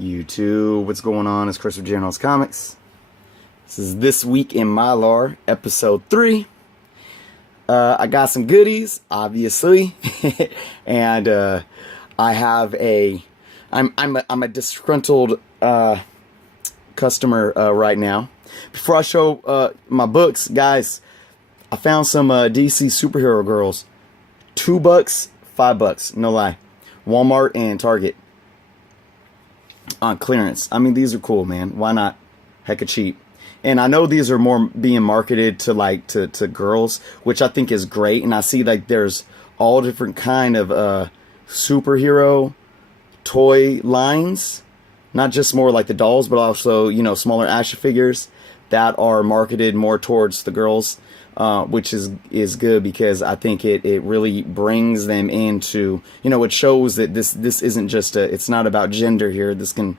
YouTube, what's going on? It's Chris with Jerno's Comics. This is This Week in Mylar, episode 3. I got some goodies, obviously, and I have I'm a disgruntled customer right now. Before I show my books, guys, I found some DC superhero girls. $2, $5, no lie. Walmart and Target. On clearance. I mean, these are cool, man. Why not? Hecka cheap. And I know these are more being marketed to like to girls, which I think is great. And I see like there's all different kind of superhero toy lines, not just more like the dolls, but also, you know, smaller action figures that are marketed more towards the girls, which is good, because I think it really brings them into, you know, it shows that this isn't just it's not about gender here. This can,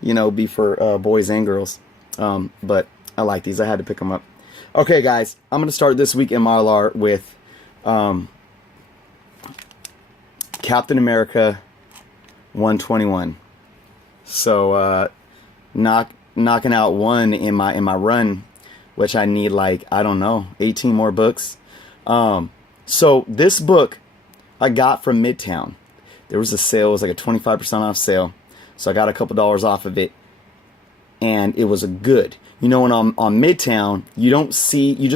you know, be for boys and girls. But I like these. I had to pick them up. Okay, guys, I'm gonna start This Week in Mylar with Captain America 121. So knocking out one in my run, which I need like, I don't know, 18 more books. So this book I got from Midtown. There was a sale. It was like a 25% off sale. So I got a couple dollars off of it. And it was a good. You know, when on Midtown, you just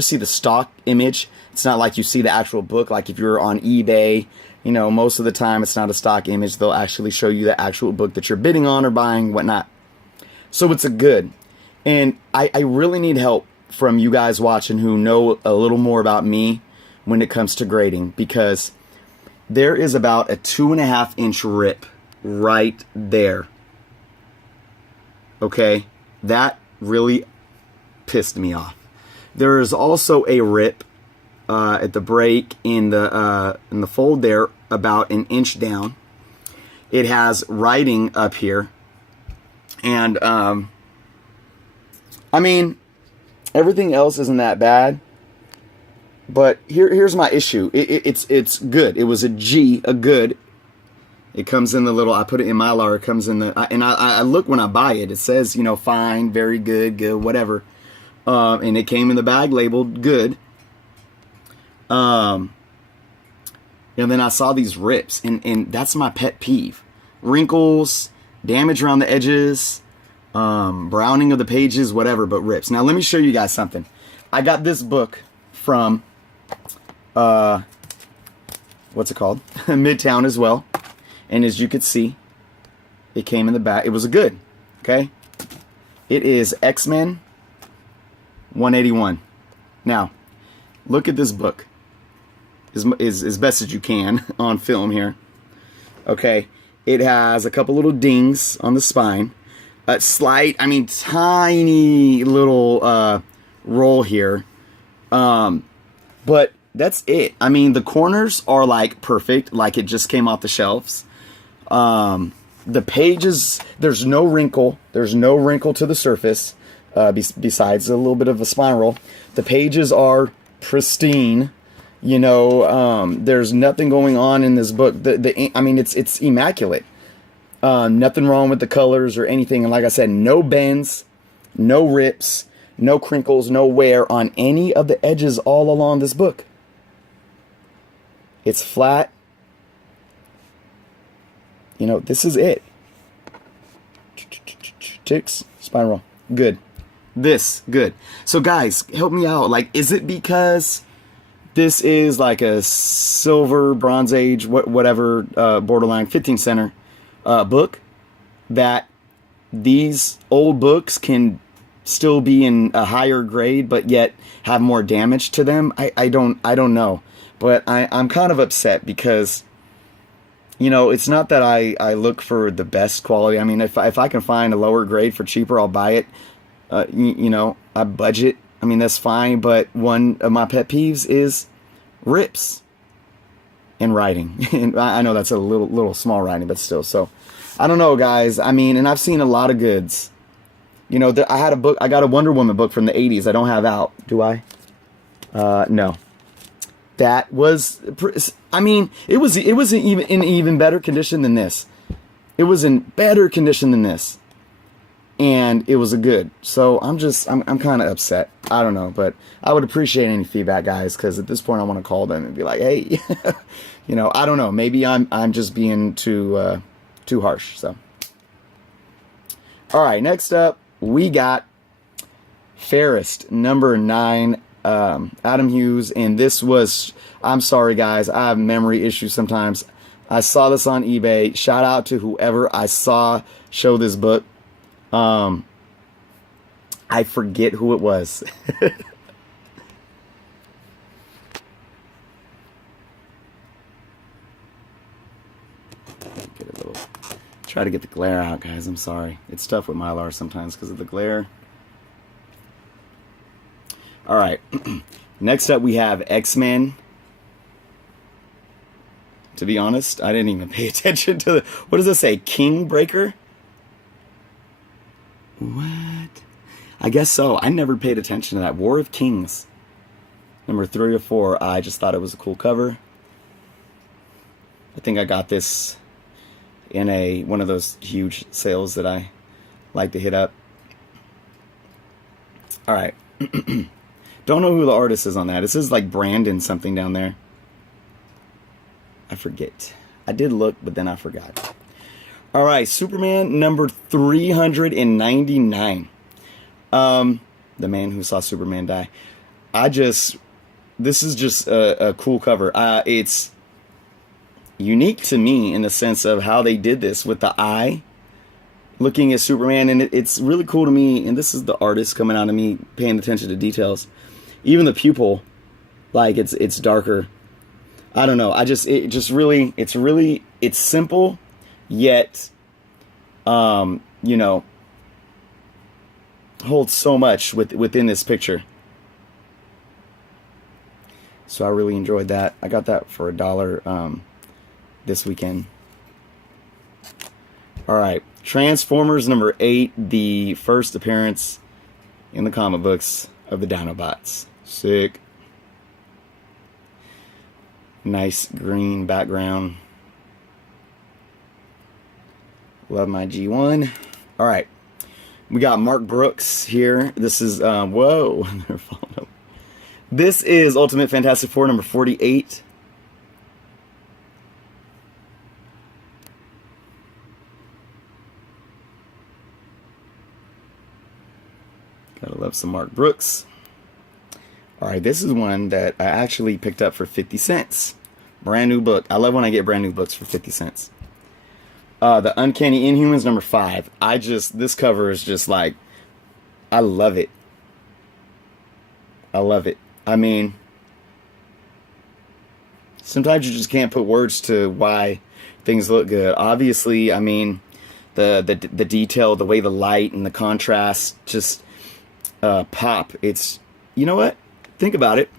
see the stock image. It's not like you see the actual book. Like if you're on eBay, you know, most of the time it's not a stock image. They'll actually show you the actual book that you're bidding on or buying, whatnot. So it's a good. And I really need help from you guys watching who know a little more about me when it comes to grading, because there is about a 2.5-inch rip right there. Okay, that really pissed me off. There is also a rip at the break in the fold there, about an inch down. It has writing up here, and I mean, everything else isn't that bad, but here's my issue. It's good. It was a good. It comes in the little, I put it in Mylar, it comes in the, and I look when I buy it, it says, you know, fine, very good, whatever. And it came in the bag labeled good. And then I saw these rips, and that's my pet peeve. Wrinkles, damage around the edges, browning of the pages, whatever, but rips. Now let me show you guys something. I got this book from, what's it called? Midtown as well. And as you could see, it came in the back. It was a good, okay? It is X-Men 181. Now, look at this book. As best as you can on film here. Okay, it has a couple little dings on the spine. A slight, I mean, tiny little roll here. But that's it. I mean, the corners are like perfect, like it just came off the shelves. The pages, there's no wrinkle. There's no wrinkle to the surface, besides a little bit of a spiral. The pages are pristine. You know, there's nothing going on in this book. I mean, it's immaculate. Nothing wrong with the colors or anything. And like I said, no bends, no rips, no crinkles, no wear on any of the edges all along this book. It's flat. You know, this is it. Ticks, spiral, good. This, good. So guys, help me out. Like, is it because this is like a silver, bronze age, whatever, borderline 15 center book, that these old books can still be in a higher grade but yet have more damage to them? I don't know. But I'm kind of upset because, you know, it's not that I look for the best quality. I mean, if I can find a lower grade for cheaper, I'll buy it. You know, I budget. I mean, that's fine. But one of my pet peeves is rips and writing. And I know that's a little small writing, but still. So, I don't know, guys. I mean, and I've seen a lot of goods. You know, I got a Wonder Woman book from the 80s. I don't have out. Do I? No. That was, I mean, it was even in even better condition than this. It was in better condition than this. And it was a good. So I'm kind of upset. I don't know, but I would appreciate any feedback, guys, because at this point I want to call them and be like, hey, you know, I don't know. Maybe I'm just being too harsh. So, all right, next up we got Fairest number 9, Adam Hughes, and this was. I'm sorry, guys. I have memory issues sometimes. I saw this on eBay. Shout out to whoever I saw show this book. I forget who it was. Get a little, try to get the glare out, guys. I'm sorry. It's tough with Mylar sometimes because of the glare. All right. Next up, we have X-Men. To be honest, I didn't even pay attention to the... What does this say? King Breaker? What? I guess so. I never paid attention to that. War of Kings. Number 3 or 4. I just thought it was a cool cover. I think I got this in one of those huge sales that I like to hit up. Alright. Don't know who the artist is on that. It says like Brandon something down there. I forget. I did look, but then I forgot. All right, Superman number 399. The man who saw Superman die. This is just a cool cover. It's unique to me in the sense of how they did this with the eye looking at Superman, and it's really cool to me. And this is the artist coming out of me paying attention to details. Even the pupil, like it's darker. I don't know. It's simple, yet, you know, holds so much within this picture. So I really enjoyed that. I got that for $1 this weekend. All right, Transformers number 8, the first appearance in the comic books of the Dinobots. Sick. Nice green background. Love my G1. All right. We got Mark Brooks here. This is, whoa. This is Ultimate Fantastic Four number 48. Gotta love some Mark Brooks. Alright, this is one that I actually picked up for 50 cents. Brand new book. I love when I get brand new books for 50 cents. The Uncanny Inhumans number 5. This cover is just like, I love it. I love it. I mean, sometimes you just can't put words to why things look good. Obviously, I mean, the detail, the way the light and the contrast just pop. It's, you know what? Think about it.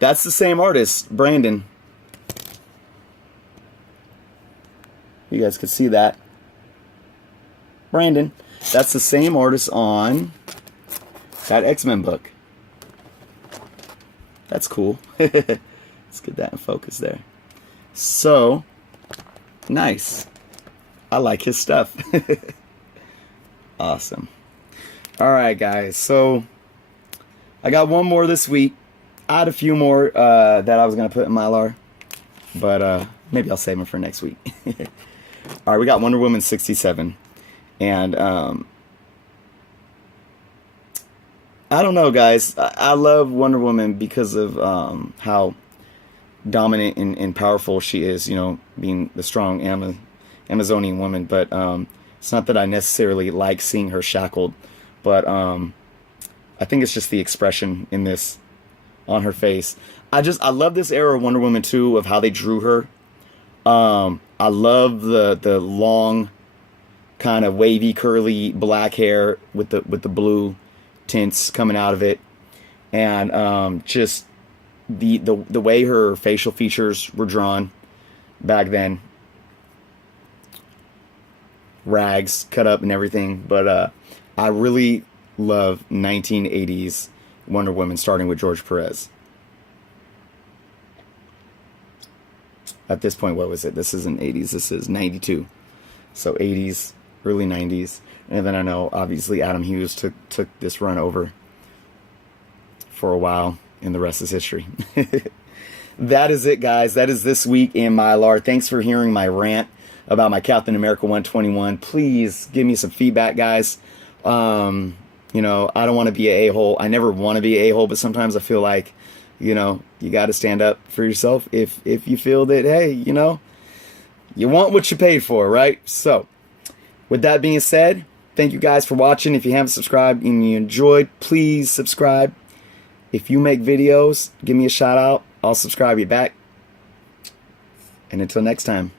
That's the same artist, Brandon. You guys could see that. Brandon. That's the same artist on that X-Men book. That's cool. Let's get that in focus there. So, nice. I like his stuff. Awesome. Alright, guys. So, I got one more this week. I had a few more that I was going to put in Mylar. But maybe I'll save them for next week. Alright, we got Wonder Woman 67. And I don't know, guys. I love Wonder Woman because of how dominant and powerful she is, you know, being the strong Amazonian woman. But it's not that I necessarily like seeing her shackled. But I think it's just the expression in this on her face. I love this era of Wonder Woman 2 of how they drew her. I love the long, kind of wavy, curly black hair with the blue tints coming out of it, and just the way her facial features were drawn back then. Rags cut up and everything, but I really love 1980s Wonder Woman, starting with George Perez. At this point, what was it? This isn't 80s. This is 92. So 80s, early 90s. And then I know, obviously, Adam Hughes took this run over for a while, and the rest is history. That is it, guys. That is this week in Mylar. Thanks for hearing my rant about my Captain America 121. Please give me some feedback, guys. You know, I don't want to be an a-hole. I never want to be an a-hole, but sometimes I feel like, you know, you got to stand up for yourself if you feel that, hey, you know, you want what you paid for, right? So, with that being said, thank you guys for watching. If you haven't subscribed and you enjoyed, please subscribe. If you make videos, give me a shout out. I'll subscribe you back. And until next time.